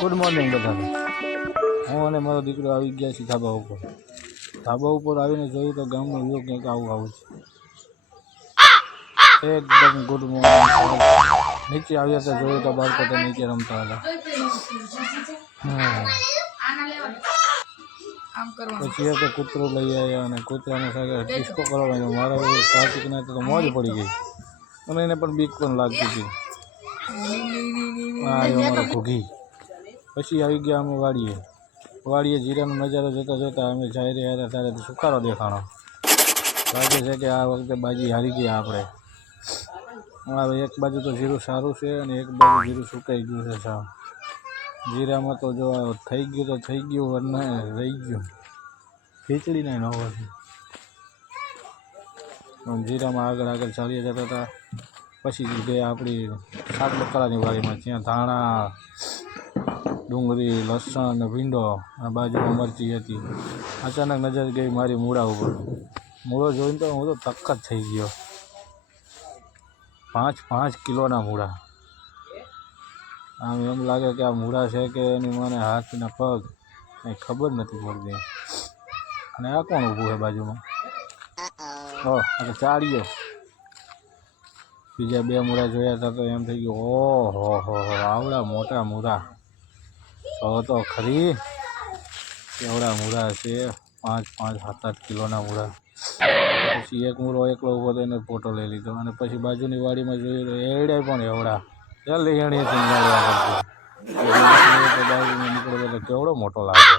Good morning બધાને. હું અને મારો દીકરો આવી ગયા છીએ ધાબા ઉપર. ધાબા ઉપર આવીને જોયું તો ગામનું વ્યૂ કંઈક આવું છે. એકદમ ગુડ મોર્નિંગ. નીચે આવ્યા તો જોયું તો બાળકો તો નીચે રમતા હતા. પછી તો કૂતરું લઈ આવ્યા અને કૂતરાને સાથે ડિસ્કો કરવાનો. મારા કાર્તિકને તો મોજ પડી ગઈ અને એને પણ બીક પણ લાગતી હતી. હા, એ અમારો ઘૂઘી. પછી આવી ગયા અમે વાડીએ જીરાનો નજારો જોતા જોતા અમે જઈ રહ્યા હતા ત્યારે સુકારો દેખાણો. લાગે છે કે આ વખતે બાજી હારી ગયા આપણે. હવે એક બાજુ તો જીરું સારું છે અને એક બાજુ જીરું સુકાઈ ગયું છે સાવ. જીરામાં તો જો થઈ ગયું તો થઈ ગયું, વરને રહી ગયું ખીચડી ના ન હોય. જીરામાં આગળ ચાલી જતા હતા. પછી ગયા આપણી શાક બકાલાની વાડીમાં. ત્યાં ધાણા, ડુંગળી, લસણ અને ભીંડો આ બાજુમાં મરચી હતી. અચાનક નજર ગઈ મારી મૂળા ઉપર. મૂળો જોઈને તો હું તો તક્ક જ થઈ ગયો. 5 કિલોના મૂળા. આમ એમ લાગે કે આ મૂળા છે કે એની મને હાથના પગ કંઈ ખબર નથી પડતી. અને આ કોણ ઊભું છે બાજુમાં? આ તો ચાળીઓ. બીજા 2 મૂળા જોયા હતા તો એમ થઈ ગયું ઓહો હો આવડા મોટા મૂળા. તો ખરી એવડા મૂળા છે. 5, 7 કિલોના મૂળા. પછી એક મૂળો એકલો ઊભો તો એને ફોટો લઈ લીધો. અને પછી બાજુની વાડીમાં જોયું તો એવડા પણ એવડા જલ્દી એણીએથી નીકળ્યો તો કેવડો મોટો લાગે.